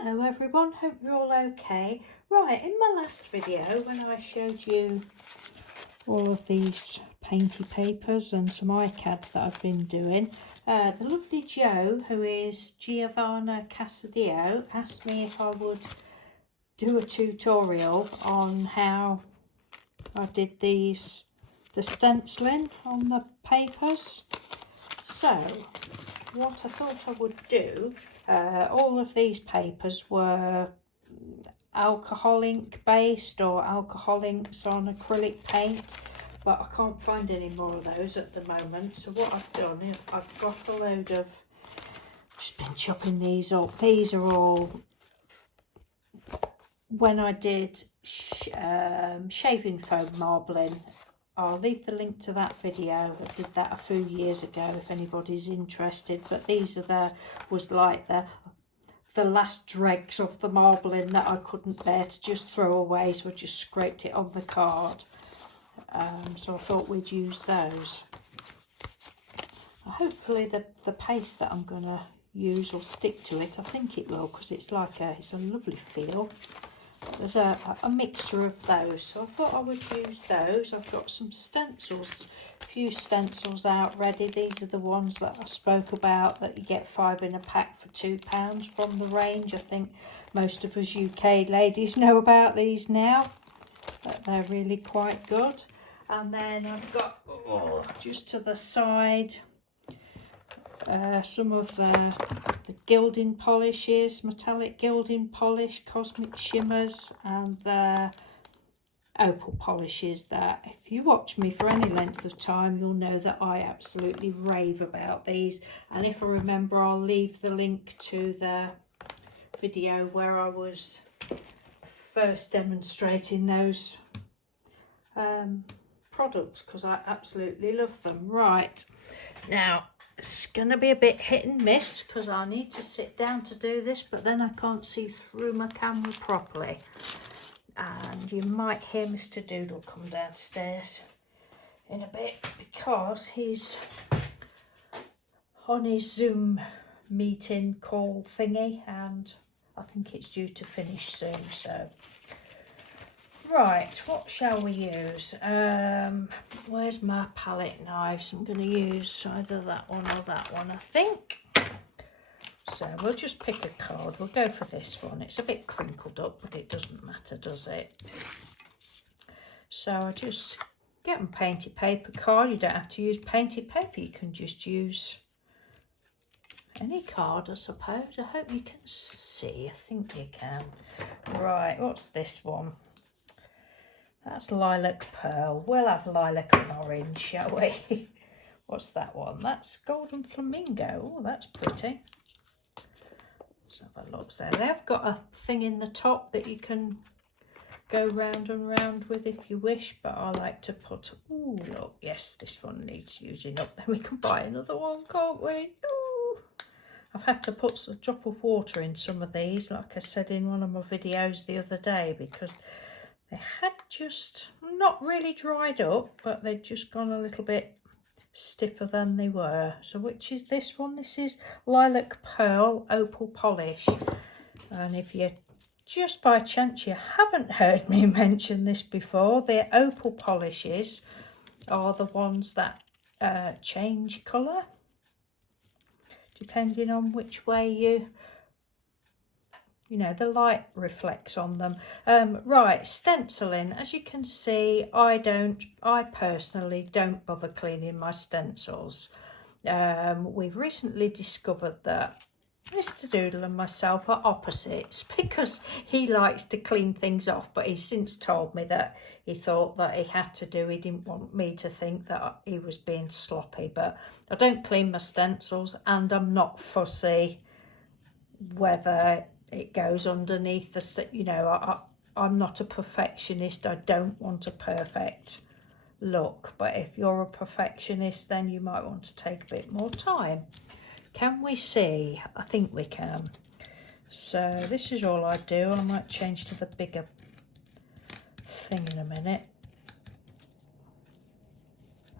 Hello everyone, hope you're all okay. Right, in my last video when I showed you all of these painty papers and some iCads that I've been doing, the lovely Jo, who is Giovanna Casadio, asked me if I would do a tutorial on how I did the stenciling on the papers. So what I thought I would do, all of these papers were alcohol ink based or alcohol inks on acrylic paint, but I can't find any more of those at the moment. So what I've done is I've got a load of, just been chopping these up. These are all when I did shaving foam marbling. I'll leave the link to that video. I did that a few years ago if anybody's interested, but these are was like the last dregs of the marbling that I couldn't bear to just throw away, so I just scraped it on the card. So I thought we'd use those. Hopefully the paste that I'm going to use will stick to it. I think it will, because it's like it's a lovely feel. There's a mixture of those, so I thought I would use those. I've got some stencils, a few stencils out ready. These are the ones that I spoke about that you get 5 in a pack for £2 from the range. I think most of us UK ladies know about these now, but they're really quite good. And then I've got just to the side some of the gilding polishes, metallic gilding polish, Cosmic Shimmers, and the opal polishes that if you watch me for any length of time you'll know that I absolutely rave about these. And if I remember, I'll leave the link to the video where I was first demonstrating those products, because I absolutely love them. Right, now it's going to be a bit hit and miss because I need to sit down to do this, but then I can't see through my camera properly. And you might hear Mr. Doodle come downstairs in a bit because he's on his Zoom meeting call thingy, and I think it's due to finish soon. So right, what shall we use? Where's my palette knives? I'm going to use either that one or that one, I think. So we'll just pick a card. We'll go for this one. It's a bit crinkled up, but it doesn't matter, does it? So I just get my painted paper card. You don't have to use painted paper. You can just use any card, I suppose. I hope you can see. I think you can. Right, what's this one? That's Lilac Pearl. We'll have lilac and orange, shall we? What's that one? That's Golden Flamingo. Oh, that's pretty. Let's have a look. So they've got a thing in the top that you can go round and round with if you wish, but I like to put, oh look, yes, this one needs using up. Then we can buy another one, can't we? Ooh. I've had to put a drop of water in some of these, like I said in one of my videos the other day, because they had just not really dried up, but they'd just gone a little bit stiffer than they were. So which is this one? This is Lilac Pearl Opal Polish. And if you just by chance you haven't heard me mention this before, the opal polishes are the ones that change colour depending on which way you know, the light reflects on them. Right, stenciling. As you can see, I personally don't bother cleaning my stencils. We've recently discovered that Mr. Doodle and myself are opposites because he likes to clean things off, but he's since told me that he thought that he had to do. He didn't want me to think that he was being sloppy, but I don't clean my stencils, and I'm not fussy whether it goes underneath the, you know, I'm not a perfectionist. I don't want a perfect look, but if you're a perfectionist, then you might want to take a bit more time. Can we see? I think we can. So this is all I do. I might change to the bigger thing in a minute.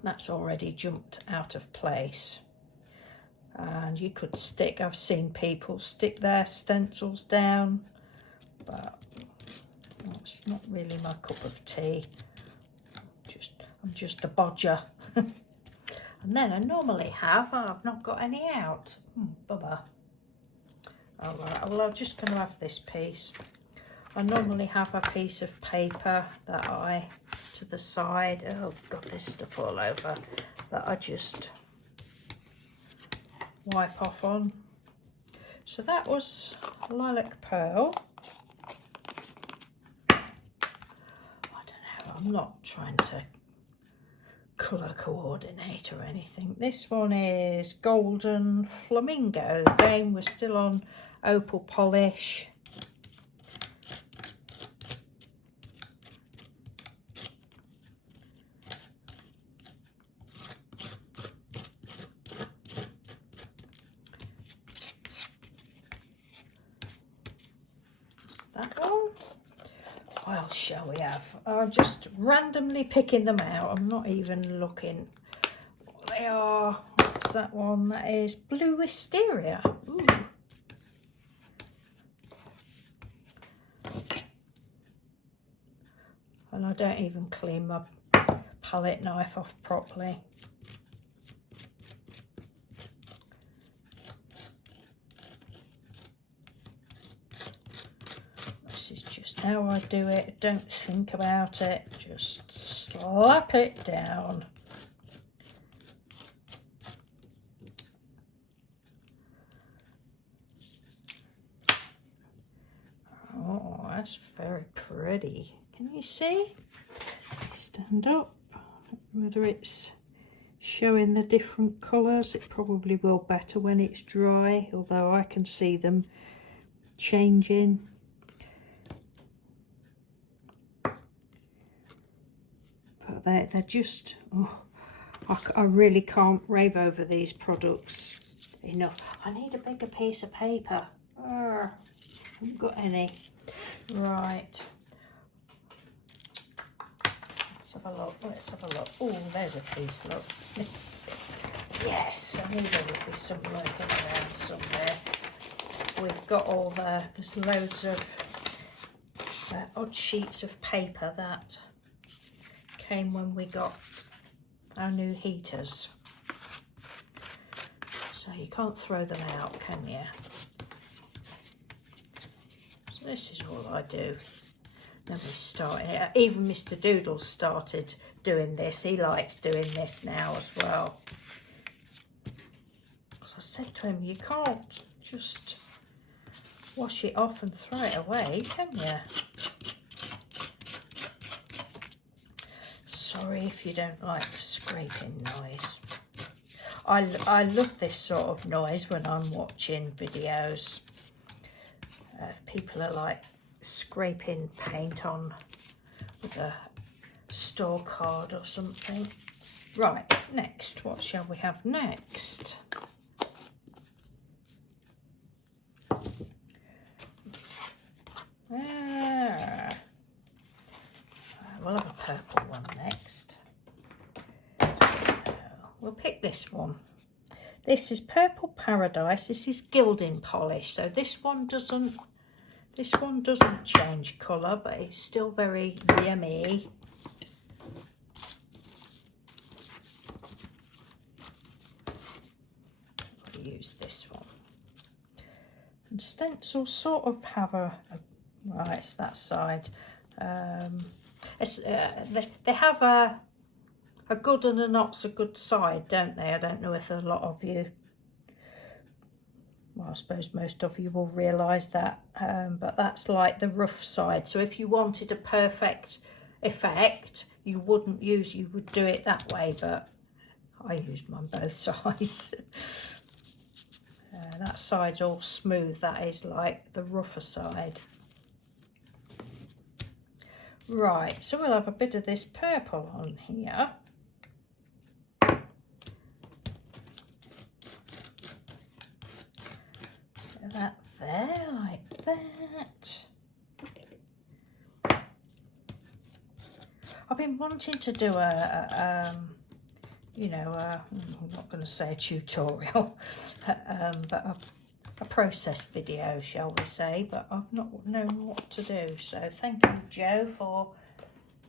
That's already jumped out of place. And you could stick, I've seen people stick their stencils down, but that's not really my cup of tea. I'm just a bodger. And then I normally have, I've not got any out. Bubba. Oh, right. Well, I'm just going to have this piece. I normally have a piece of paper that I, to the side, oh God, there's stuff all over, that I just wipe off on. So that was Lilac Pearl. I don't know, I'm not trying to colour coordinate or anything. This one is Golden Flamingo. Again, we're still on opal polish. That one. What else shall we have? I'm just randomly picking them out. I'm not even looking what they are. What's that one? That is Blue Wisteria. Ooh. And I don't even clean my palette knife off properly. How I do it, don't think about it, just slap it down. Oh, that's very pretty. Can you see? Stand up. Whether it's showing the different colours, it probably will better when it's dry, although I can see them changing. They're just, oh, I really can't rave over these products enough. I need a bigger piece of paper. I haven't got any. Right. Let's have a look. Let's have a look. Oh, there's a piece. Look. Yes, I knew there would be some lurking around somewhere. We've got all there's loads of odd sheets of paper that came when we got our new heaters, so you can't throw them out, can you? So this is all I do. Then we started it. Even Mr. Doodle started doing this. He likes doing this now as well. So I said to him, you can't just wash it off and throw it away, can you? Sorry if you don't like the scraping noise. I love this sort of noise when I'm watching videos. People are like scraping paint on with a store card or something. Right, next, what shall we have next? We'll have a purple one next. So we'll pick this one. This is Purple Paradise. This is Gilding polish. So this one doesn't change colour, but it's still very yummy. I'll use this one. And stencils sort of have right, it's that side. They have a good and a not so good side, don't they? I don't know if a lot of you, well, I suppose most of you will realise that, but that's like the rough side. So if you wanted a perfect effect, you would do it that way, but I used them on both sides. That side's all smooth, that is like the rougher side. Right, so we'll have a bit of this purple on here. That there, like that. I've been wanting to do you know, I'm not going to say a tutorial, but a process video, shall we say, but I've not known what to do. So thank you, Joe, for,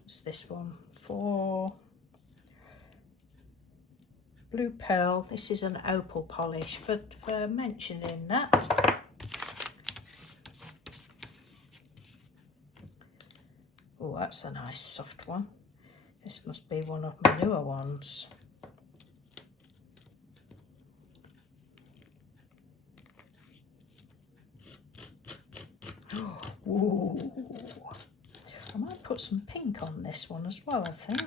what's this one, for Blue Pearl. This is an opal polish, for mentioning that. Oh, that's a nice soft one. This must be one of my newer ones. Ooh. I might put some pink on this one as well, I think.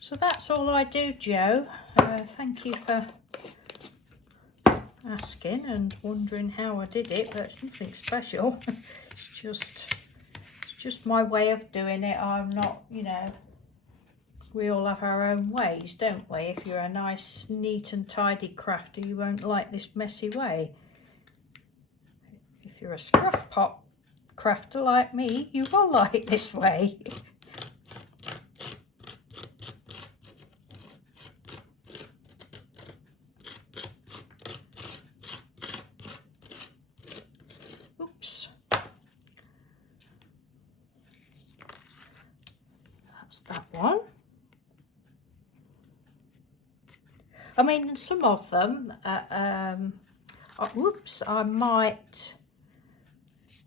So that's all I do, Joe. Thank you for asking and wondering how I did it, but it's nothing special. It's just my way of doing it. I'm not, you know, we all have our own ways, don't we? If you're a nice, neat and tidy crafter, you won't like this messy way. If you're a scruff pot crafter like me, you will like this way. Oops. That's that one. I mean, some of them, whoops, I might,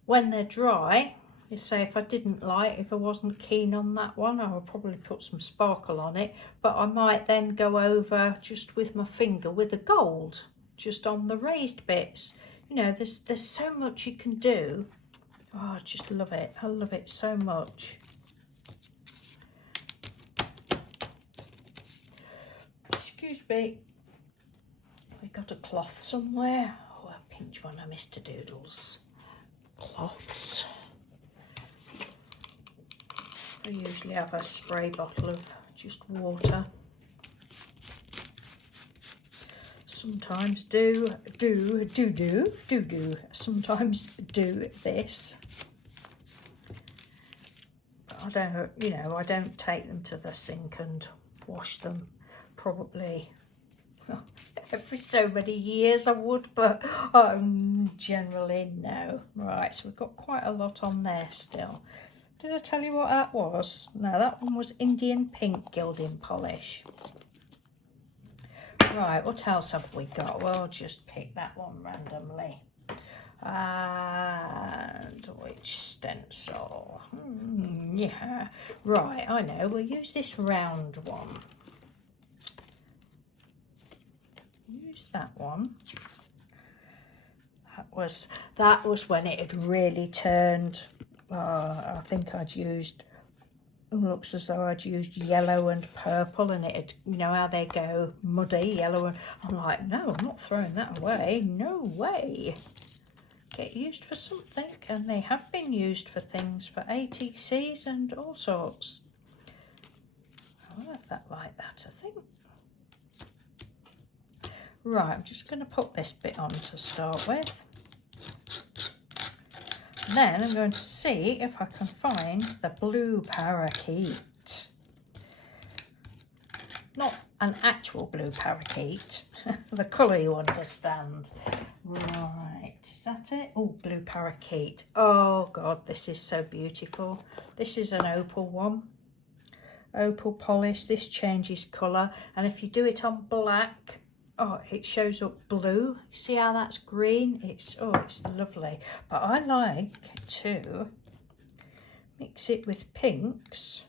when they're dry, you say if I didn't like, if I wasn't keen on that one, I would probably put some sparkle on it, but I might then go over just with my finger with the gold, just on the raised bits. You know, there's so much you can do. Oh, I just love it. I love it so much. Excuse me. We got a cloth somewhere. Oh, I'll pinch one of Mr. Doodle's cloths. I usually have a spray bottle of just water. Sometimes sometimes do this. But I don't, you know, I don't take them to the sink and wash them. Probably every so many years I would, but generally no. Right, so we've got quite a lot on there still. Did I tell you what that was? No, that one was Indian pink gilding polish. Right, what else have we got? We'll just pick that one randomly. And which stencil? Yeah, right, I know. We'll use this round one. Use that one. That was when it had really turned. I think I'd used. It looks as though I'd used yellow and purple, and it had, you know how they go muddy yellow, and I'm like, no, I'm not throwing that away. No way. Get used for something, and they have been used for things, for ATCs and all sorts. I love that like that, I think. Right, I'm just going to put this bit on to start with. Then I'm going to see if I can find the blue parakeet. Not an actual blue parakeet, the colour you understand. Right, is that it? Oh, blue parakeet. Oh God, this is so beautiful. This is an opal one. Opal polish. This changes colour, and if you do it on black, oh, it shows up blue. See how that's green? It's lovely. But I like to mix it with pinks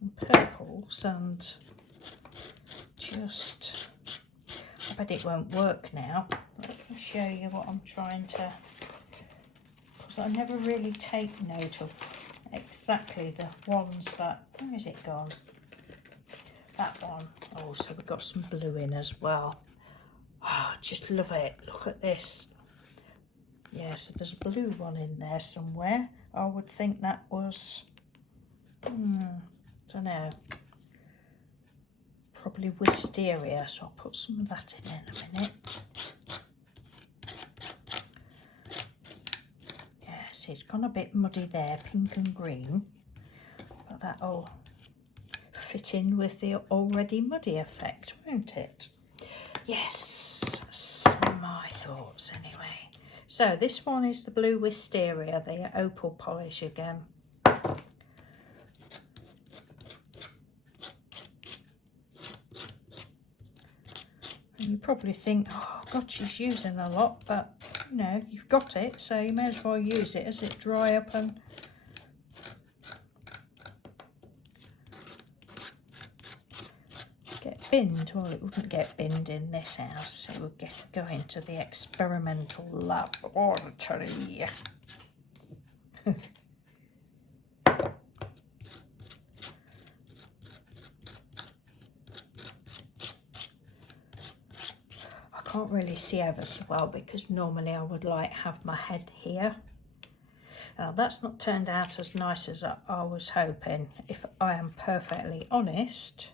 and purples, and just, I bet it won't work now. Let me show you what I'm trying to, because I never really take note of exactly the ones that, where is it gone? That one. Oh, so we've got some blue in as well. Oh, just love it. Look at this. Yeah, so there's a blue one in there somewhere. I would think that was, don't know, probably Wisteria. So I'll put some of that in a minute. see it's gone a bit muddy there, pink and green, but that'll fit in with the already muddy effect, won't it? Yes, that's my thoughts anyway. So this one is the blue Wisteria, the opal polish again. And you probably think, oh God, she's using a lot, but you know, you've got it, so you may as well use it as it dry up and get binned. Well, it wouldn't get binned in this house, it would go into the experimental laboratory. I can't really see ever so well because normally I would like have my head here. That's not turned out as nice as I was hoping, if I am perfectly honest.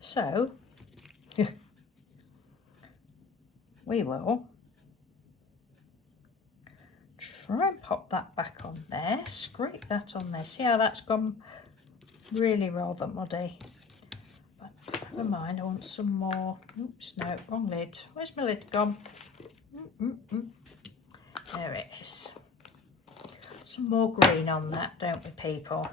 So we will try and pop that back on there, scrape that on there. See how that's gone really rather muddy. But never mind, I want some more. Oops, no, wrong lid. Where's my lid gone? There it is. Some more green on that, don't we, people?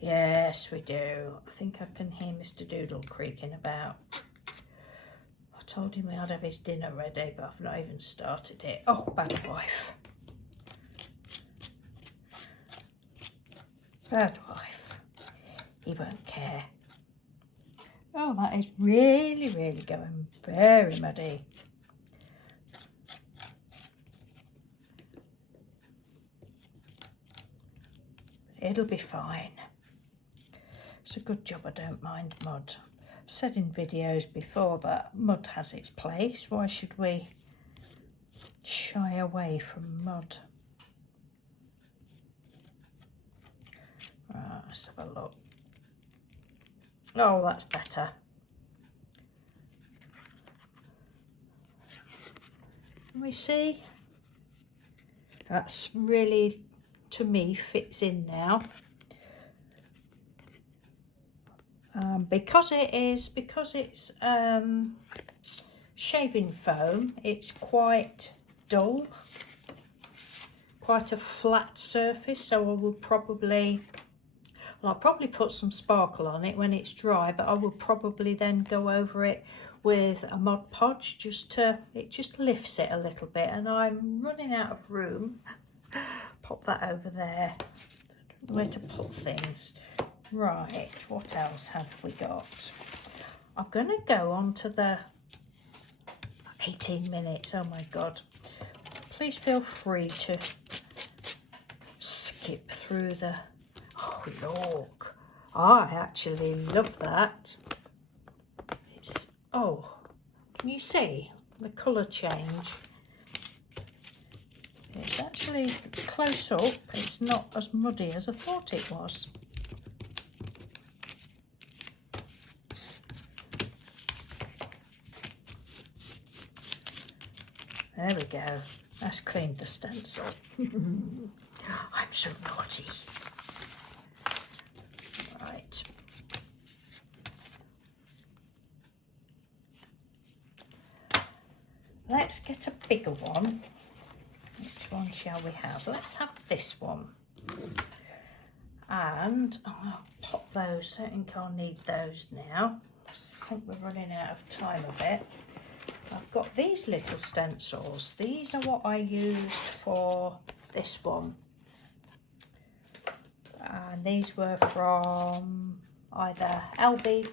Yes, we do. I think I can hear Mr. Doodle creaking about. I told him I'd have his dinner ready, but I've not even started it. Oh, bad wife. Bad wife. He won't care. Oh, that is really, really going very muddy. It'll be fine. It's a good job I don't mind mud. I've said in videos before that mud has its place. Why should we shy away from mud? Right, let's have a look. Oh, that's better. Can we see? That's really, to me, fits in now. Because it's shaving foam, it's quite dull, quite a flat surface, so I would probably, well, I'll probably put some sparkle on it when it's dry, but I would probably then go over it with a Mod Podge, it just lifts it a little bit. And I'm running out of room. Pop that over there. I don't know where to put things. Right, what else have we got? I'm going to go on to the 18 minutes. Oh my God. Please feel free to skip through the... Oh, look. I actually love that. It's... Oh, can you see the colour change? It's actually close up. It's not as muddy as I thought it was. There we go. That's cleaned the stencil. I'm so naughty. Right. Let's get a bigger one. Which one shall we have? Let's have this one. And I'll pop those. I don't think I'll need those now. I think we're running out of time a bit. I've got these little stencils. These are what I used for this one. And these were from either LB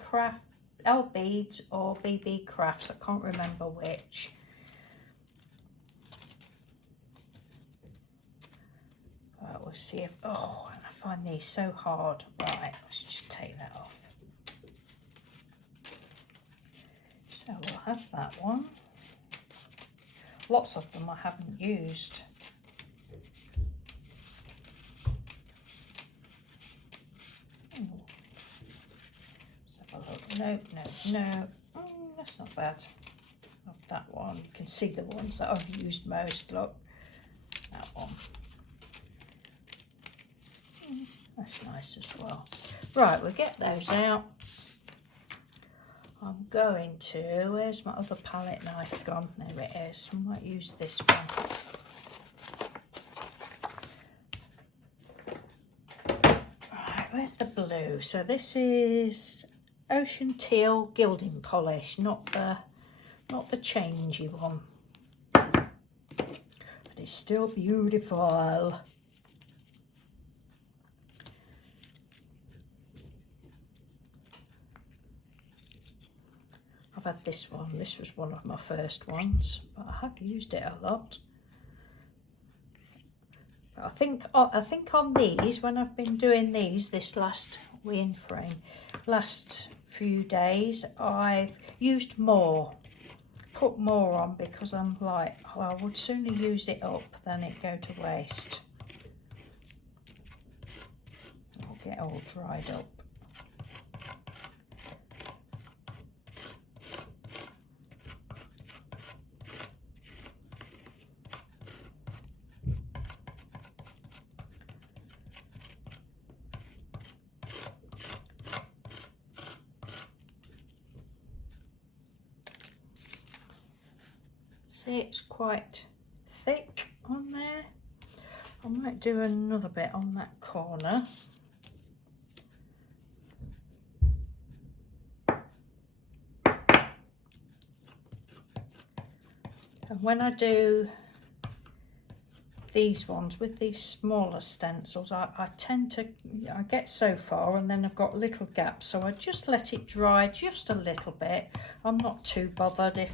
Beads or BB Crafts. I can't remember which. We'll see if... Oh, I find these so hard. Right, let's just take that off. So we'll have that one. Lots of them I haven't used. Ooh. Let's have a look. No. That's not bad. Not that one. You can see the ones that I've used most. Look, that one. That's nice as well. Right, we'll get those out. I'm going to, where's my other palette knife gone? There it is. I might use this one. Right, where's the blue? So this is Ocean Teal Gilding Polish, not the changey one. But it's still beautiful. I've had this one. This was one of my first ones, but I have used it a lot. But I think on these, when I've been doing these this last few days, I've used more, put more on, because I'm like, oh, I would sooner use it up than it go to waste. It'll get all dried up. See, it's quite thick on there. I might do another bit on that corner. And when I do these ones with these smaller stencils, I tend to, I get so far and then I've got little gaps, so I just let it dry just a little bit. I'm not too bothered if,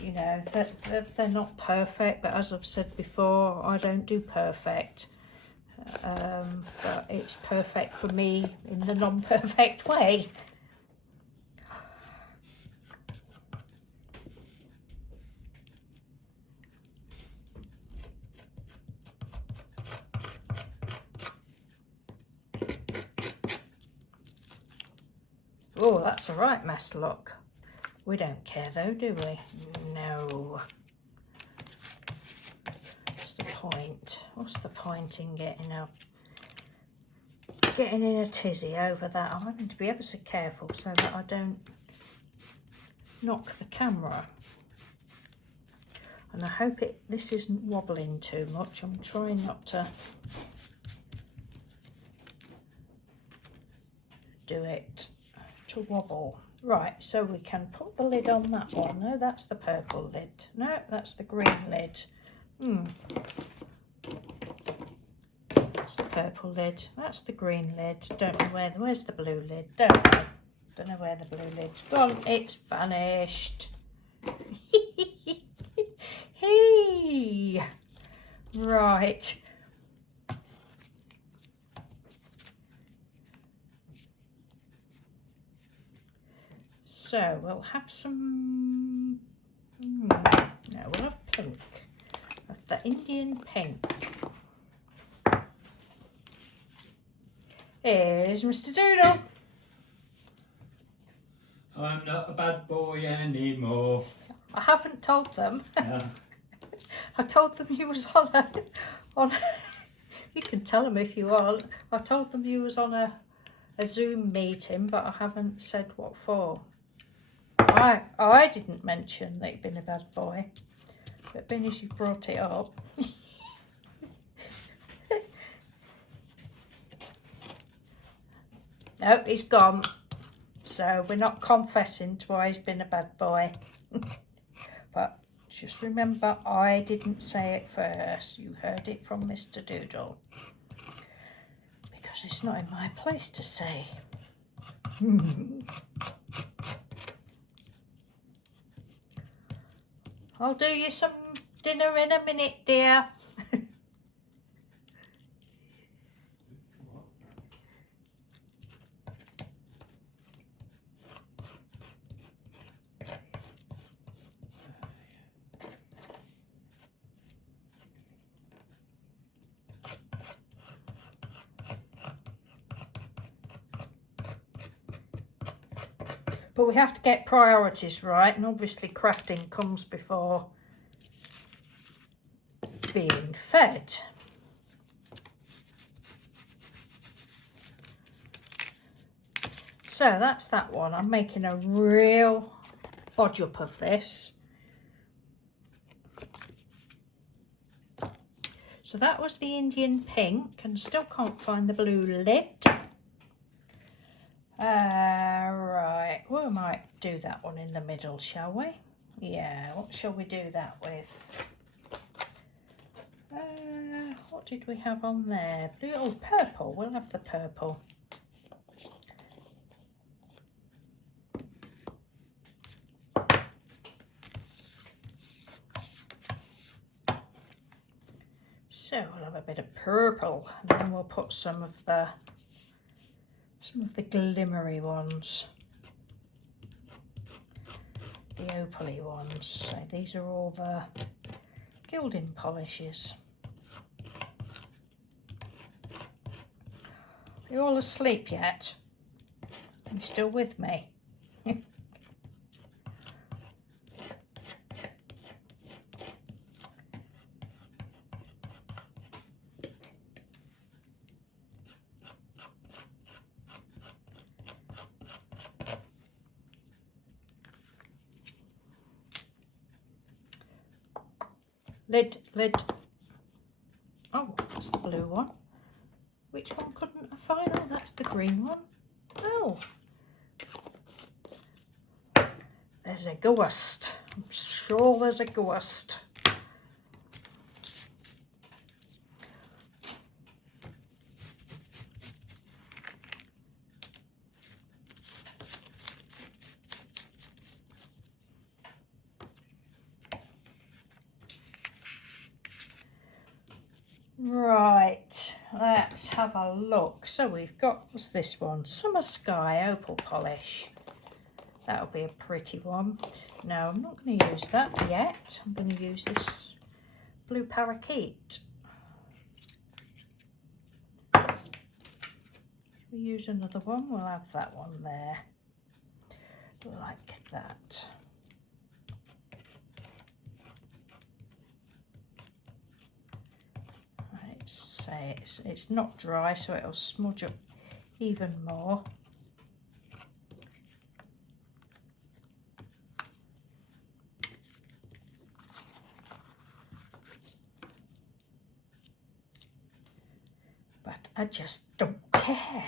you know, they're not perfect, but as I've said before, I don't do perfect. But it's perfect for me in the non-perfect way. Oh, that's a right mess, look. We don't care though, do we? No. What's the point? What's the point in getting in a tizzy over that? I'm having to be ever so careful so that I don't knock the camera. And I hope this isn't wobbling too much. I'm trying not to do it to wobble. Right, so we can put the lid on that one. No, that's the purple lid. No, that's the green lid. That's the purple lid. That's the green lid. Don't know where's the blue lid? Don't know where the blue lid's gone. It's vanished. Hey. Right. So we'll have some, no, we'll have pink, of the Indian pink. Here's Mr. Doodle. I'm not a bad boy anymore. I haven't told them. Yeah. I told them you was on you can tell them if you want. I told them you was on a Zoom meeting, but I haven't said what for. I didn't mention that you've been a bad boy, but being as you brought it up. No, he's gone. So we're not confessing to why he's been a bad boy. But just remember, I didn't say it first. You heard it from Mr. Doodle. Because it's not in my place to say. I'll do you some dinner in a minute, dear. But we have to get priorities right, and obviously crafting comes before being fed. So that's that one. I'm making a real bodge up of this. So that was the Indian pink, and still can't find the blue lid. Right, we might do that one in the middle, shall we? Yeah, what shall we do that with? What did we have on there? Blue, oh, purple. We'll have the purple. So we'll have a bit of purple, and then we'll put some of the glimmery ones, the opal-y ones. So these are all the gilding polishes. Are you all asleep yet? Are you still with me? Lid, lid. Oh, that's the blue one. Which one couldn't I find? Oh, that's the green one. Oh. There's a ghost. I'm sure there's a ghost. Right, let's have a look. So we've got, what's this one? Summer Sky Opal Polish. That'll be a pretty one. No, I'm not going to use that yet. I'm going to use this blue parakeet. We use another one. We'll have that one there. Like that. Say it's not dry, so it'll smudge up even more. But I just don't care.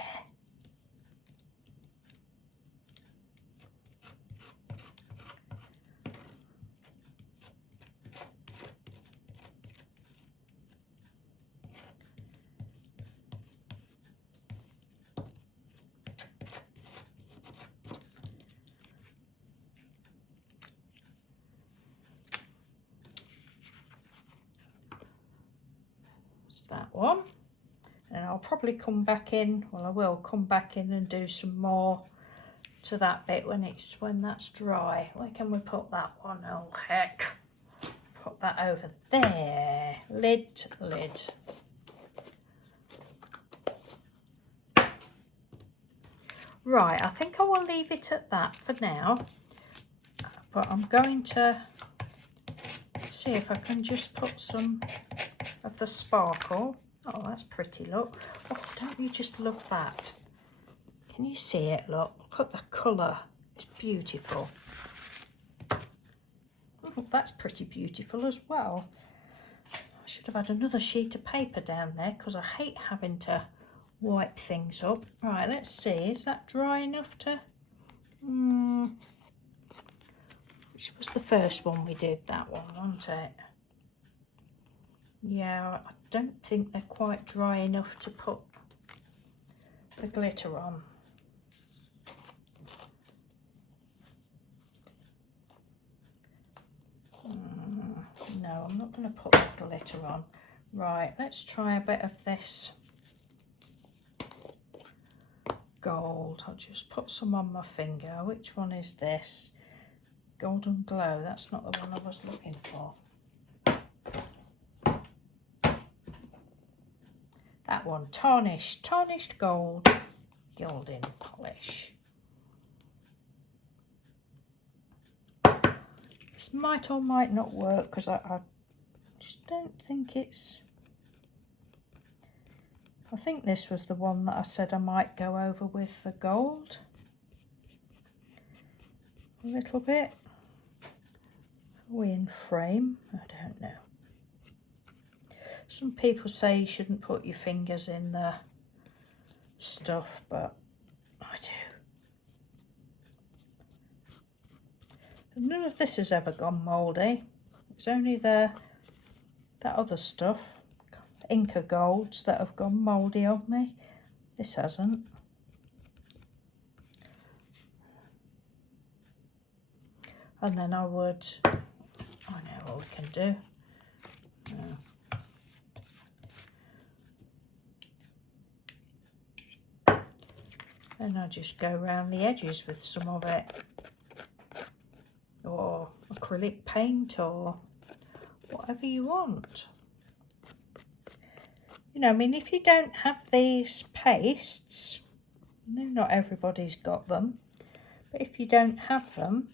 That one, and I'll probably come back in, well I will come back in and do some more to that bit when that's dry. Where can we put that one? Oh heck, put that over there. Lid, lid. Right, I think I will leave it at that for now, but I'm going to see if I can just put some of the sparkle. Oh, that's pretty, look. Oh, don't you just love that? Can you see it? Look at the colour. It's beautiful. Oh, that's pretty beautiful as well. I should have had another sheet of paper down there because I hate having to wipe things up. Right, let's see. Is that dry enough to... Which was the first one we did? That one, wasn't it? Yeah, I don't think they're quite dry enough to put the glitter on. No, I'm not going to put the glitter on. Right, let's try a bit of this gold. I'll just put some on my finger. Which one is this? Golden Glow. That's not the one I was looking for. That one, tarnished gold gilding polish. This might or might not work because I just don't think it's I think this was the one that I said I might go over with the gold a little bit. Are we in frame? I don't know. Some people say you shouldn't put your fingers in the stuff, but I do. None of this has ever gone mouldy. It's only that other stuff, Inca golds, that have gone mouldy on me. This hasn't. And then I would, I know what we can do. Then I just go around the edges with some of it, or acrylic paint, or whatever you want. You know, I mean, if you don't have these pastes, no, not everybody's got them, but if you don't have them,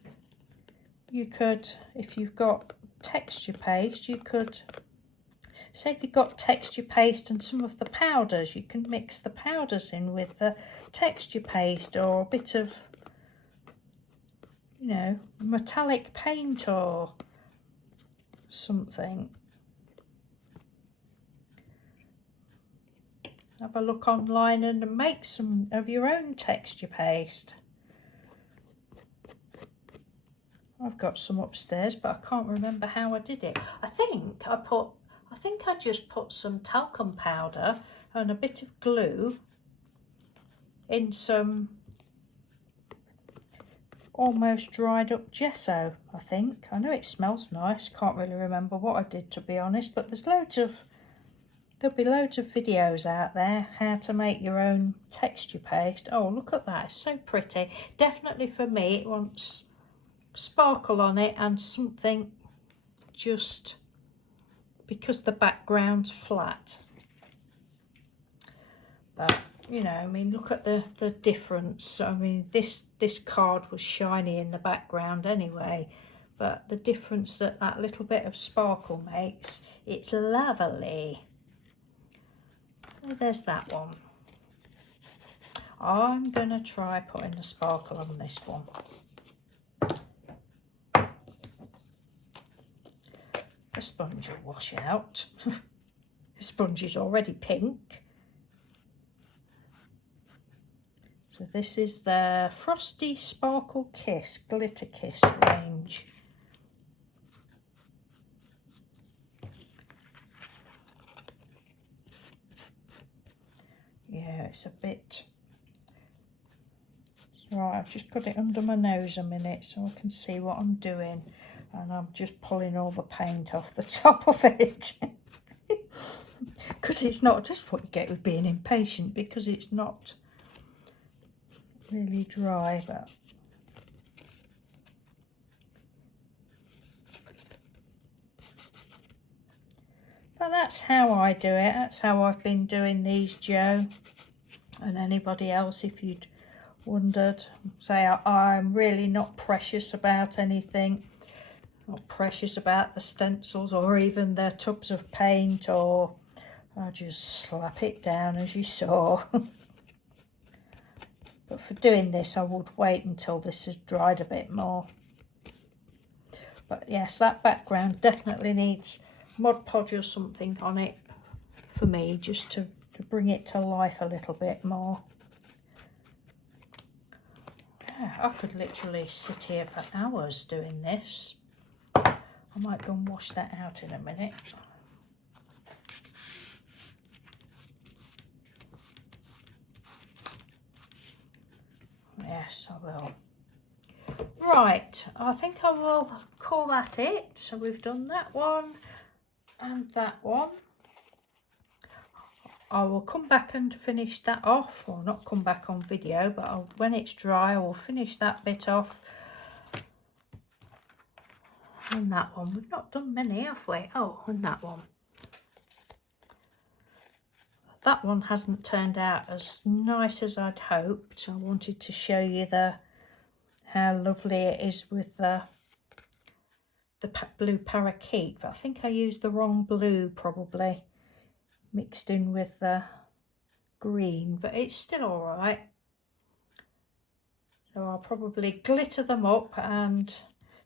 you could, if you've got texture paste, you could, say if you've got texture paste and some of the powders, you can mix the powders in with the texture paste, or a bit of, you know, metallic paint or something. Have a look online and make some of your own texture paste. I've got some upstairs, but I can't remember how I did it. I think I just put some talcum powder and a bit of glue in some almost dried up gesso, I think. I know it smells nice. Can't really remember what I did, to be honest, but there'll be loads of videos out there how to make your own texture paste. Oh, look at that. It's so pretty. Definitely for me, it wants sparkle on it and something, just because the background's flat. But you know, I mean, look at the difference. I mean, this card was shiny in the background anyway, but the difference that little bit of sparkle makes, it's lovely. Oh, there's that one. I'm gonna try putting the sparkle on this one. The sponge will wash out. The sponge is already pink. So this is the Frosty Sparkle Kiss Glitter Kiss range. Yeah, it's a bit... Right, I've just got it under my nose a minute so I can see what I'm doing. And I'm just pulling all the paint off the top of it. Because it's not just what you get with being impatient, because it's not really dry, but that's how I do it. That's how I've been doing these, Joe, and anybody else, if you'd wondered. Say I'm really not precious about anything, not precious about the stencils or even the tubs of paint, or I just slap it down as you saw. But for doing this, I would wait until this has dried a bit more. But yes, that background definitely needs Mod Podge or something on it for me, just to bring it to life a little bit more. Yeah, I could literally sit here for hours doing this. I might go and wash that out in a minute. Yes, I will. Right, I think I will call that it. So we've done that one and that one. I will come back and finish that off, or not come back on video, but when it's dry I will finish that bit off. And that one, we've not done many, have we? Oh, and that one. That one hasn't turned out as nice as I'd hoped. I wanted to show you how lovely it is with the blue parakeet, but I think I used the wrong blue, probably mixed in with the green, but it's still all right. So I'll probably glitter them up and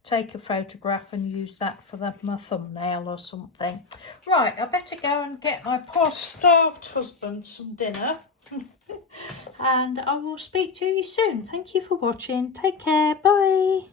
take a photograph and use that for my thumbnail or something. Right, I better go and get my poor starved husband some dinner. And I will speak to you soon. Thank you for watching. Take care. Bye.